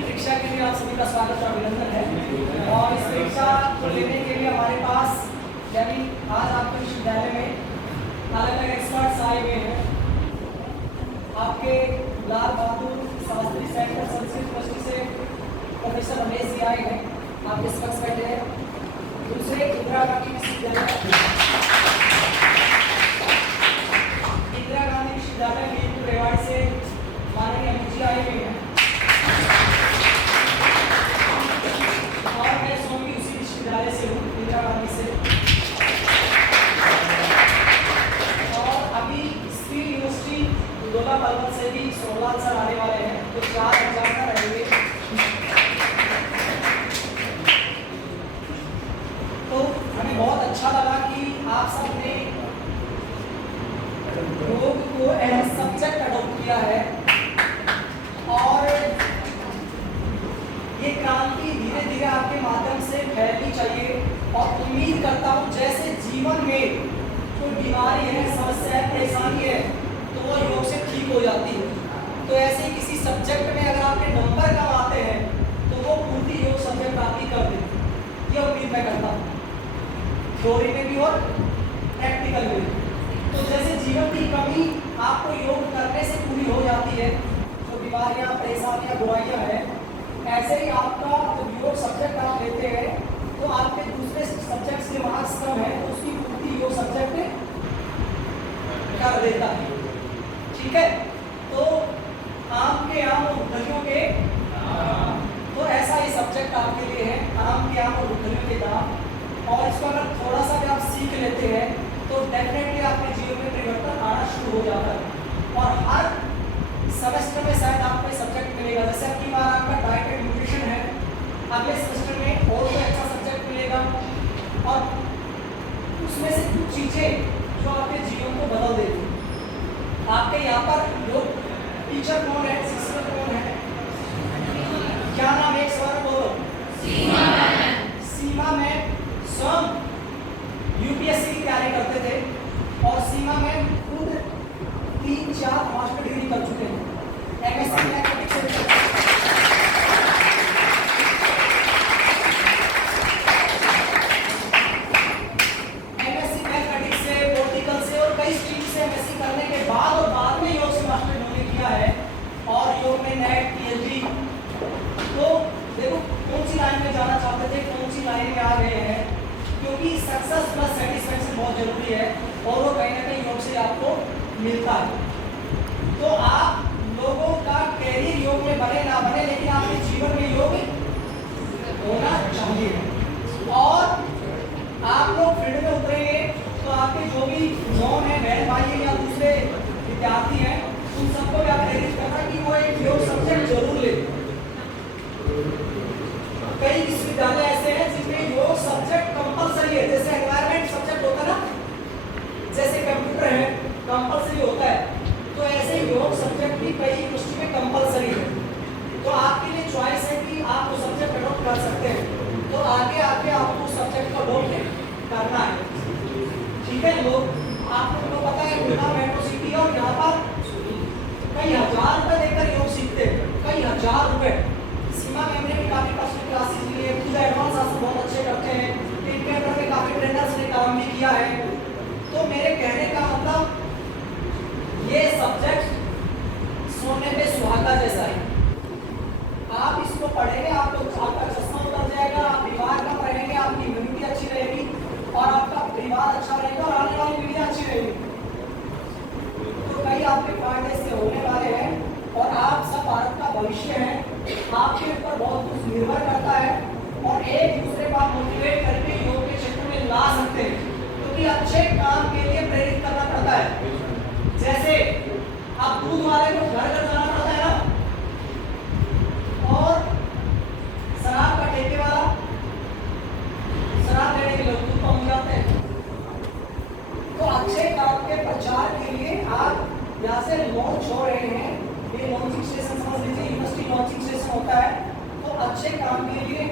परीक्षा के लिए आप सभी का स्वागत और अभिनंदन है। और इस परीक्षा को लेने के लिए हमारे पास यानी आज आपके विश्वविद्यालय में अलग अलग एक्सपर्ट्स आए हुए हैं। आपके लाल बहादुर शास्त्री सेंटर संस्कृत यूनिवर्सिटी से प्रोफेसर रमेश जी आए हैं, आपके समक्ष बैठे हैं। दूसरे इंदिरा गांधी विश्वविद्यालय मीरपुर रेवाड़ी से माननीय अमित जी आए हुए हैं। और मैं स्वामी उसी विश्वविद्यालय से हूँ, इंदिरा गांधी से। और अभी स्किल यूनिवर्सिटी दोला पलवल से भी सोमलाल सर आने वाले हैं, तो 4 एग्जाम का रहेंगे। तो हमें बहुत अच्छा लगा कि आप सबने योग को एज सब्जेक्ट अडॉप्ट किया है और ये क्रांति धीरे धीरे आपके माध्यम से फैलनी चाहिए। और उम्मीद करता हूँ जैसे जीवन में कोई बीमारी है, समस्या है, परेशानी है, तो वो योग से ठीक हो जाती है। तो ऐसे ही किसी सब्जेक्ट में अगर आपके नंबर कम आते हैं तो वो पूर्ति योग सब्जेक्ट आपकी कर देती, ये उम्मीद मैं करता हूँ, थ्योरी में भी और प्रैक्टिकल में भी। तो जैसे जीवन की कमी आपको योग करने से पूरी हो जाती है, जो बीमारियां, परेशानियां, बुराइयां हैं, ऐसे ही आपका जब योग सब्जेक्ट आप लेते हैं तो आपके दूसरे सब्जेक्ट्स के मार्क्स कम है तो उसकी पूर्ति योग सब्जेक्ट कर देता है। ठीक है, तो आम के आम और गुठलियों के तो ऐसा ही सब्जेक्ट आपके लिए है, आम के आम और गुठलियों के दाम। और इसको अगर थोड़ा सा भी आप सीख लेते हैं तो डेफिनेटली आपके जीवन में परिवर्तन आना शुरू हो जाता है। और हर सेमेस्टर में शायद आपको सब्जेक्ट मिलेगा, जैसे अगली बार आपका डाइट एंड न्यूट्रिशन है, अगले सेमेस्टर में और कोई अच्छा सब्जेक्ट मिलेगा और उसमें से कुछ चीज़ें जो आपके जीवन को बदल देगी। आपके यहाँ पर लोग टीचर कौन है, शिक्षक कौन है, क्या नाम है, एक सवाल बोलो। सीमा मैम स्वयं यूपीएससी की तैयारी करते थे और सीमा में खुद 3-4 मास्टर डिग्री कर चुके हैं। एमएससी मैथमेटिक्स से पॉलिटिकल से और कई स्ट्रीम से एमएससी करने के बाद और बाद में योग से मास्टर इन्होंने किया है और योग में नेट पीएचडी। तो देखो कौन सी लाइन में जाना चाहते थे, कौन सी लाइन में आ गए हैं, क्योंकि सक्सेस प्लस सेटिस्फैक्शन बहुत जरूरी है और वो कहीं ना कहीं योग से आपको मिलता है। तो आप लोगों का कैरियर योग में बने ना बने, लेकिन आपके जीवन में योग होना चाहिए। और आप लोग फील्ड में उतरेंगे तो आपके जो भी नॉन है, बहन भाई है या दूसरे विद्यार्थी हैं, उन सबको भी आप प्रेरित करना कि वो एक योग सब्जेक्ट जरूर ले। कई विश्वविद्यालय ऐसे हैं जिसमें योग सब्जेक्ट कंपलसरी है, जैसे एनवायरनमेंट सब्जेक्ट होता है ना, जैसे कंप्यूटर है कंपलसरी होता है, तो ऐसे योग सब्जेक्ट भी कई यूनिवर्सिटी में कंपलसरी है। तो आपके लिए चॉइस है कि आप वो सब्जेक्ट अडॉप्ट कर सकते हैं, तो आगे आके आपको उस सब्जेक्ट को अडॉप्ट करना है। ठीक है लोग, आप लोगों को पता है गुना मेट्रो सिटी और यहाँ पर कई हजार रुपए देकर योग सीखते हैं, कई हजार रुपए। सीमा मैम ने भी काफी पर्सनल क्लासेस लिए, खुद एडवांस आसन बहुत अच्छे करते हैं, टिकट में काफी ट्रेनर्स ने काम भी किया है। तो मेरे कहने का मतलब ये सब्जेक्ट सोने पे सुहागा जैसा है। आप इसको पढ़ेंगे, आपका चश्मा उतर जाएगा, आप बीमार कम रहेंगे, आपकी इम्यूनिटी अच्छी रहेगी और आपका परिवार अच्छा रहेगा और आने वाली पीढ़ियां अच्छी रहेगी। तो कई आपके फायदे से होने वाले हैं और आप सब भारत का भविष्य है, आपके ऊपर बहुत कुछ निर्भर करता है और एक दूसरे को मोटिवेट करके योग के क्षेत्र में ला सकते हैं, क्योंकि अच्छे काम के लिए प्रेरित करना पड़ता है। जैसे आप दूध वाले को घर घर जाना पड़ता है ना, और शराब का ठेके वाला शराब लेने के लिए दूध पहुंच जाते हैं। तो अच्छे काम के प्रचार के लिए आप यहाँ से लॉन्च हो रहे हैं, ये लॉन्चिंग सेशन समझ लीजिए, यूनिवर्सिटी लॉन्चिंग सेशन होता है। तो अच्छे काम के लिए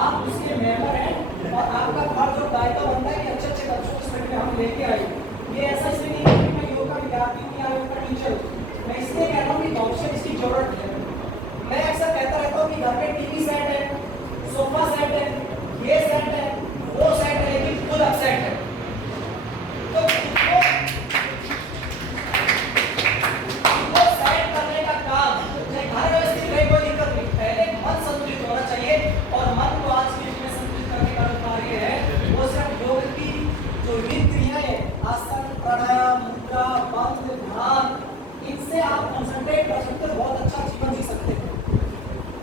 आप उसके मेंबर हैं और आपका फर्ज और दायित्व बनता है कि अच्छे अच्छे बच्चों को इसमें हम लेके आए। ये ऐसा इसलिए नहीं है कि मैं योग का विद्यार्थी हूँ या योग का टीचर हूँ, मैं इसलिए कह रहा हूँ कि भविष्य इसकी जरूरत है। मैं अक्सर कहता रहता हूँ कि घर पे टीवी सेट है, सोफा सेट है, ये सेट है, वो सेट है, लेकिन खुद अपसेट है। तो खुद सेट करने का काम, चाहे घर व्यवस्थित रहे कोई दिक्कत नहीं, पहले मन संतुलित होना चाहिए। और मन को आज की डेट में संतुलित करने का जो कार्य है वो सिर्फ योग की जो विभिन्न क्रियाएं, आसन, प्राणायाम, मुद्रा, बंध, ध्यान, इनसे आप कंसंट्रेट कर सकते हो, बहुत अच्छा जीवन जी सकते हो।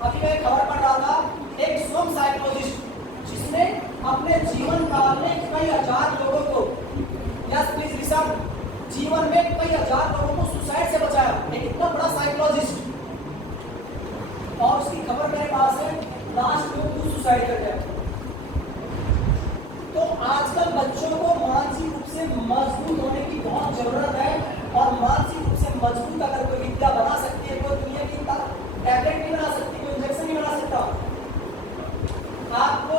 अभी मैं खबर पढ़ रहा था, एक स्वयं साइकोलॉजिस्ट जिसने अपने जीवन काल में कई हजार लोगों को, यस प्लीज लिसन, जीवन में कई हजार लोगों को सुसाइड से बचाया, एक इतना बड़ा साइकोलॉजिस्ट, और उसकी खबर मेरे पास है, लास्ट में खुद सुसाइड कर गया। तो आजकल बच्चों को मानसिक रूप से मजबूत होने की बहुत जरूरत है, और मानसिक रूप से मजबूत अगर कोई विद्या बना सकती है, कोई दुनिया की टैबलेट नहीं बना सकती, कोई इंजेक्शन नहीं बना सकता। आपको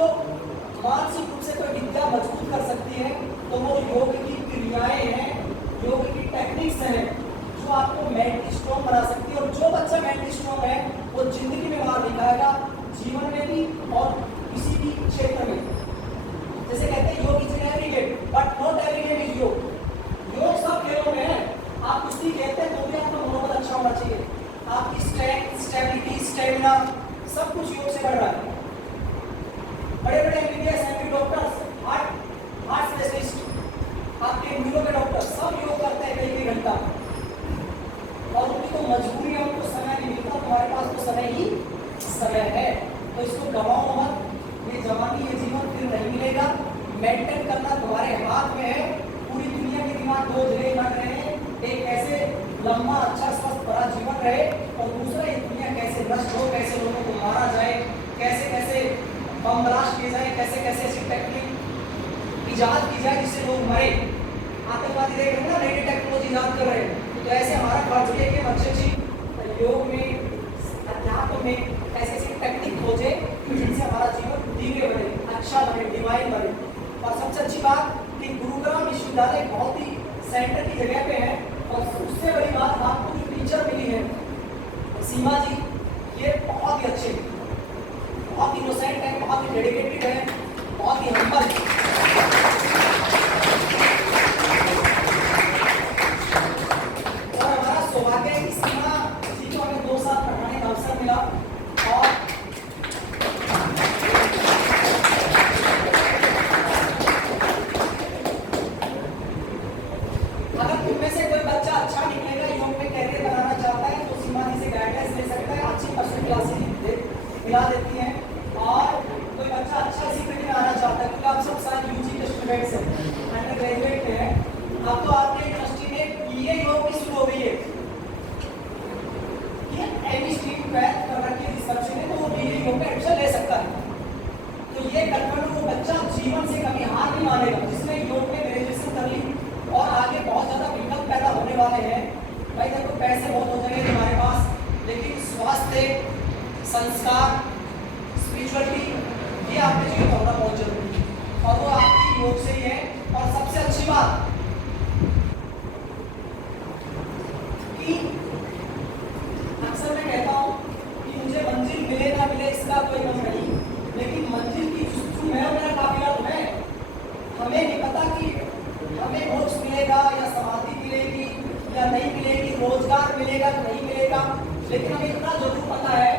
मानसिक रूप से कोई विद्या मजबूत कर सकती है तो वो योग की क्रियाएं हैं, योग की टेक्निक्स हैं जो आपको मेंटली स्ट्रॉन्ग बना सकती है। और जो बच्चा मेंटली स्ट्रॉन्ग है वो जिंदगी में मार दिखाएगा, जीवन में भी और किसी भी क्षेत्र में। जैसे कहते हैं योग is in every game, but not every game is योग। योग सब खेलों में है। आप कुश्ती खेलते हैं तो भी आपका मनोबल अच्छा होना चाहिए, आपकी स्ट्रेंथ, स्टेबिलिटी, स्टेमिना सब कुछ योग से बढ़ रहा है। बड़े बड़े MBBS, MD doctors, heart specialist, आपके न्यूरो के डॉक्टर सब योग करते हैं कई कई घंटा, और उनकी तो मजबूरी है, उनको समय नहीं मिलता। तुम्हारे पास तो समय ही समय है, तो इसको गवाओ मत। ये जवानी, ये जीवन फिर नहीं मिलेगा। मेंटेन करना तुम्हारे हाथ में है। पूरी दुनिया के दिमाग दो जगह लड़ रहे हैं, एक कैसे लंबा अच्छा स्वस्थ बड़ा जीवन रहे, और दूसरा ये दुनिया कैसे नष्ट हो, कैसे लोगों को मारा जाए, कैसे कैसे बम ब्लास्ट किए जाए, कैसे कैसे ऐसी टेक्निक इजाद की जाए जिससे लोग मरे। आतंकवादी देख रहे हैं ना, नई टेक्नोलॉजी इजाद कर रहे हैं, तो ऐसे हमारा फर्ज है कि अच्छी अच्छी योग में, अध्यात्म में ऐसी ऐसी टेक्निक खोजे जिनसे हमारा जीवन दिव्य बने, अच्छा बने, डिवाइन बने। और सबसे अच्छी बात कि गुरुग्राम विश्वविद्यालय बहुत ही सेंटर की जगह पे है, और उससे बड़ी बात आपको जो टीचर मिली है सीमा जी, ये बहुत ही अच्छे, बहुत इनोसेंट है, बहुत ही डेडिकेटेड है, बहुत ही हम्बल। और हमारा सौभाग्य है कि सीमा जी को हमें 2 साल पढ़ाने का अवसर मिला। और अगर तुममें से कोई बच्चा अच्छा निकलेगा, योग में कैरियर बनाना चाहता है, तो सीमा जी से गाइडेंस ले सकता है, अच्छी पर्सनल क्लासेस मिला देती हैं। और कोई बच्चा अच्छा इसी फील्ड में आना चाहता है, क्योंकि आप सब सारे यूजी के स्टूडेंट्स हैं, अंडर ग्रेजुएट में हैं, अब तो आपके यूनिवर्सिटी में बीए योग की शुरू हो गई है। ये एनी स्ट्रीम पैथ कर रखी है जिस बच्चे ने, तो वो बीए योग में एडमिशन ले सकता है। तो ये कन्फर्म वो बच्चा जीवन से कभी हार नहीं मानेगा, जिसने योग में ग्रेजुएशन कर ली, और आगे बहुत ज़्यादा विकल्प पैदा होने वाले हैं। भाई देखो, पैसे बहुत हो जाएंगे तुम्हारे पास, लेकिन स्वास्थ्य, संस्कार, स्पिरिचुअलिटी, ये आपके जीवन में होना बहुत जरूरी है, और वो आपकी योग से ही है। और सबसे अच्छी बात कि अक्सर मैं कहता हूँ कि मुझे मंजिल मिले ना मिले इसका कोई गम नहीं, लेकिन मंजिल की जुस्तजू में मेरा काफिला तो है। हमें नहीं पता कि हमें मोक्ष मिलेगा या समाधि मिलेगी या नहीं मिलेगी, रोजगार मिलेगा कि नहीं मिलेगा, लेकिन हमें इतना जरूर पता है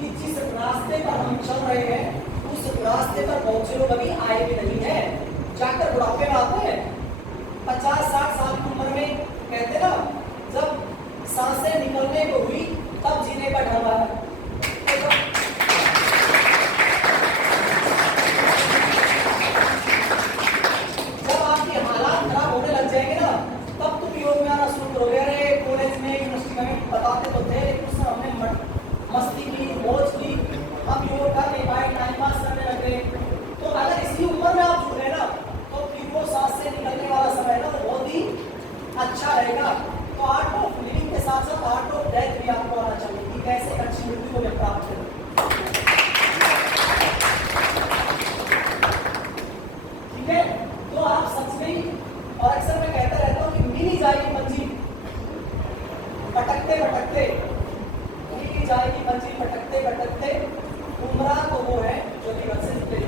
कि जिस रास्ते पर हम चल रहे हैं उस रास्ते पर पहुंचे लोग अभी आए भी नहीं है, जाकर बुढ़ापे में आते हैं 50-60 साल की उम्र में। कहते ना, जब सांसें निकलने को हुई तब जीने का ढंग आया। जब आपकी हालात खराब होने लग जाएंगे ना, तब तुम योग में आना शुरू करोगे। अरे कॉलेज में, यूनिवर्सिटी में बताते तो थे, लेकिन उसमें हमने मस्ती की, मौज की, हम योग कर नहीं पाए, टाइम पास करने लगे। तो अगर इसी उम्र में आप जुड़ रहे ना, तो फिर वो सांस से निकलने वाला समय ना वो बहुत ही अच्छा रहेगा। तो आर्ट ऑफ लिविंग के साथ साथ आर्ट ऑफ डेथ भी आपको आना चाहिए कि कैसे अच्छी मृत्यु को मैं प्राप्त करूं। ठीक है, तो आप सच में ही, और अक्सर मैं कहता रहता हूँ कि मिली जाएगी मंजिल भटकते भटकते, मिली जाएगी मंजिल भटकते भटकते, गुमराह तो वो है जो कि घर से निकले।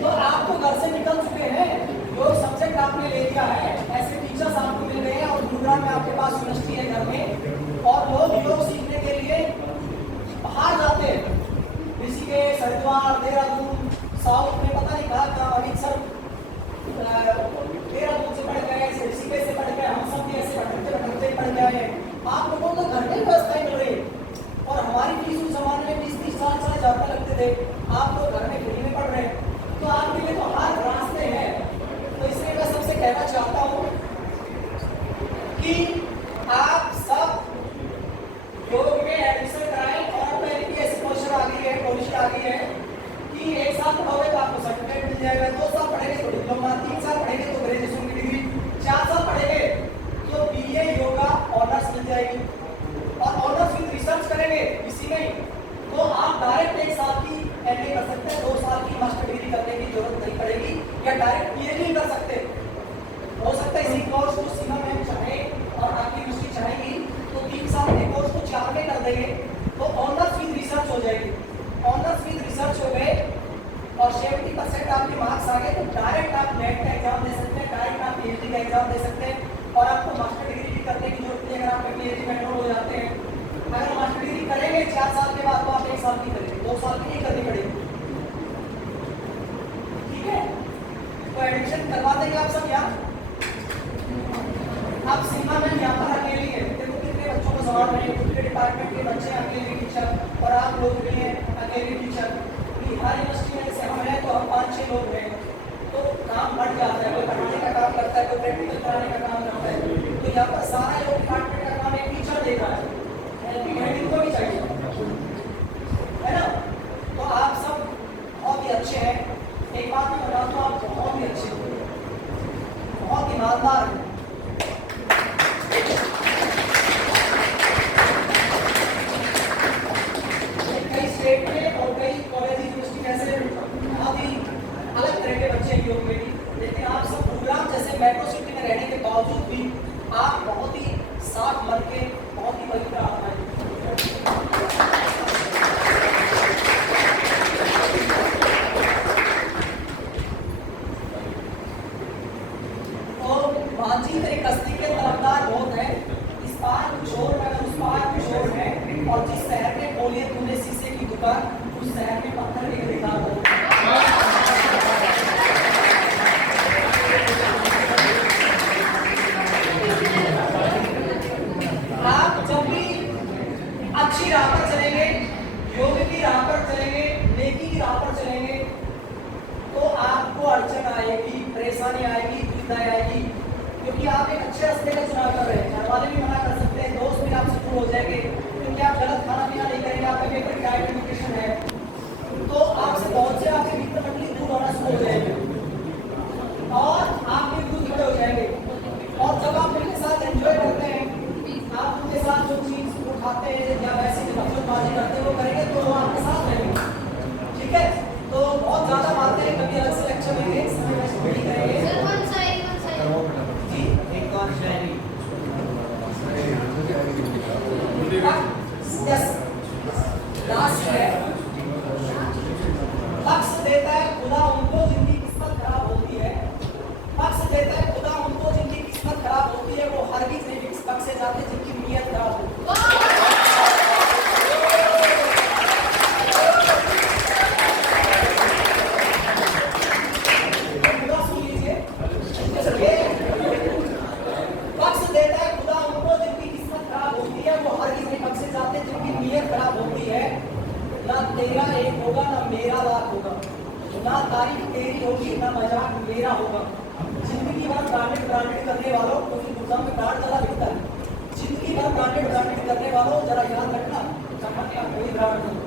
तो आप तो घर से निकल चुके हैं, जो सब्जेक्ट आपने ले लिया है, ऐसे टीचर्स आपको मिल गए हैं और गुरुग्राम में आपके पास यूनिवर्सिटी है घर में, और लोग योग सीखने के लिए बाहर जाते हैं, ऋषिकेश, हरिद्वार, देहरादून, साउथ में पता नहीं कहाँ अमृतसर, देहरादून से पढ़ गए, ऋषिकेश से पढ़ गए, हम सब भी ऐसे भटकते पढ़ गए हैं। आप लोगों को घर में व्यवस्थाएं मिल रही है और हमारी फीस उस जमाने में 20-30 साल ज़्यादा लगते थे, आप लोग घर में फ्री में पढ़ रहे हैं, तो आपके लिए तो हर रास्ते हैं। तो इसलिए मैं सबसे कहना चाहता हूँ कि आप सब योग में एडमिशन कराएं, और मैं ऐसी पोजीशन आ गई है, पॉलिसी आ गई है कि 1 साल पढ़ोगे तो आपको सर्टिफिकेट मिल जाएगा, 2 साल पढ़ेंगे तो डिप्लोमा, 3 साल पढ़ेंगे तो ग्रेजुएशन की डिग्री, 4 साल पढ़ेंगे तो बीए योगा ऑनर्स मिल जाएगी, और ऑनर्स विद रिसर्च करेंगे इसी में ही तो आप डायरेक्ट 1 साल की एमए कर सकते हैं, 2 साल की मास्टर डिग्री करने की जरूरत नहीं पड़ेगी, या डायरेक्ट पीएचडी कर सकते हैं। हो सकता है इसी कोर्स को सीमा में चाहे और आपकी यूनिवर्सिटी चाहेगी तो 3 साल के कोर्स को 4 में कर देंगे, तो ऑनर्स विद रिसर्च हो जाएगी। ऑनर्स विद रिसर्च हो गए और 70% आपके मार्क्स आ गए तो डायरेक्ट आप नेट का एग्जाम दे सकते हैं, डायरेक्ट आप पीएचडी का एग्जाम दे सकते हैं, और आपको मास्टर डिग्री भी करने की जरूरत नहीं अगर आप पीएचडी में एनरोल हो जाते हैं। अगर मास्टर डिग्री करेंगे 4 साल के बाद तो आप 1 साल की करेंगे, 2 साल की नहीं करनी पड़ेगी, ठीक है। तो एडमिशन करवा देंगे आप सब यहाँ। आप सीमा में यहाँ पर अकेली है, देखो कितने बच्चों को सवाल रहे हैं, दूसरे डिपार्टमेंट के बच्चे अकेले टीचर, और आप लोग भी हैं अकेले टीचर। हर यूनिवर्सिटी में जैसे हम हैं तो हम 5-6 लोग हैं, तो काम बढ़ जाता है, कोई पढ़ाने का काम करता है, कोई प्रैक्टिकल कराने का काम करता है, तो यहाँ पर सारा योग डिपार्टमेंट का काम एक टीचर देख रहा है, हेल्पिंग हैंड इनको भी चाहिए, है ना। तो आप सब बहुत ही अच्छे हैं, एक बात मैं बताऊँ तो आप बहुत ही अच्छे हैं, बहुत ईमानदार हैं। कई स्टेट में और कई कॉलेज यूनिवर्सिटी ऐसे बहुत ही अलग तरह के बच्चे योग में भी, लेकिन आप सब गुरुग्राम जैसे मेट्रो सिटी में रहने के बावजूद भी आप बहुत ही साफ मन के, बहुत ही पवित्र आत्मा हैं। तो बातचीत एक कश्ती के तरफदार बहुत है, इस पार कुछ और है, उस पार कुछ और है, और जिस शहर में खोलिए तूने शीशे की दुकान, उस शहर में पत्थर की दुकान हो। आप जब भी अच्छी राह पर चलेंगे, योग की राह पर चलेंगे, नेकी की राह पर चलेंगे, तो आपको अड़चन आएगी, परेशानी आएगी, दुविधाएं आएगी, क्योंकि आप एक अच्छे रास्ते का चुनाव कर रहे हैं। घर वाले भी मना कर सकते हैं, दोस्त भी आपसे दूर हो जाएंगे, क्योंकि आप गलत खाना पीना नहीं करेंगे, आपका पेपर डाइट न्यूट्रिशन है, तो आपसे बहुत से आपके मित्र मंडली दूर होना शुरू हो जाएंगे और आपके दूर खड़े हो जाएंगे। और जब आप उनके साथ एंजॉय करते हैं, आप उनके साथ जो चीज उठाते हैं या वैसे बाजी करते हैं वो करेंगे तो वो आपके साथ रहेंगे, ठीक है। तो बहुत ज्यादा बातें कभी अलग से लेक्चर लेंगे, करेंगे जी, एक और शायरी लास्ट है। बख्श देता है खुदा उनको जिनकी किस्मत खराब होती है, बख्श देता है खुदा उनको जिनकी किस्मत खराब होती है, वो हरगिज़ नहीं बख्शे जाते जिनकी नीयत खराब होती है। बख्श देता है खुदा उनको जिनकी किस्मत खराब होती है, वो हरगिज़ नहीं बख्शे जाते जिनकी नीयत खराब होती है। ना तेरा एक होगा ना मेरा लाख होगा, ना तारीफ तेरी होगी ना मजाक मेरा होगा। जिंदगी भर ब्रांडेड करने वालों को गुरुग्राम में कार्ड चला बिकता है, जिंदगी भर ब्रांडेड करने वालों जरा याद रखना, चमक का कोई ब्रांड नहीं।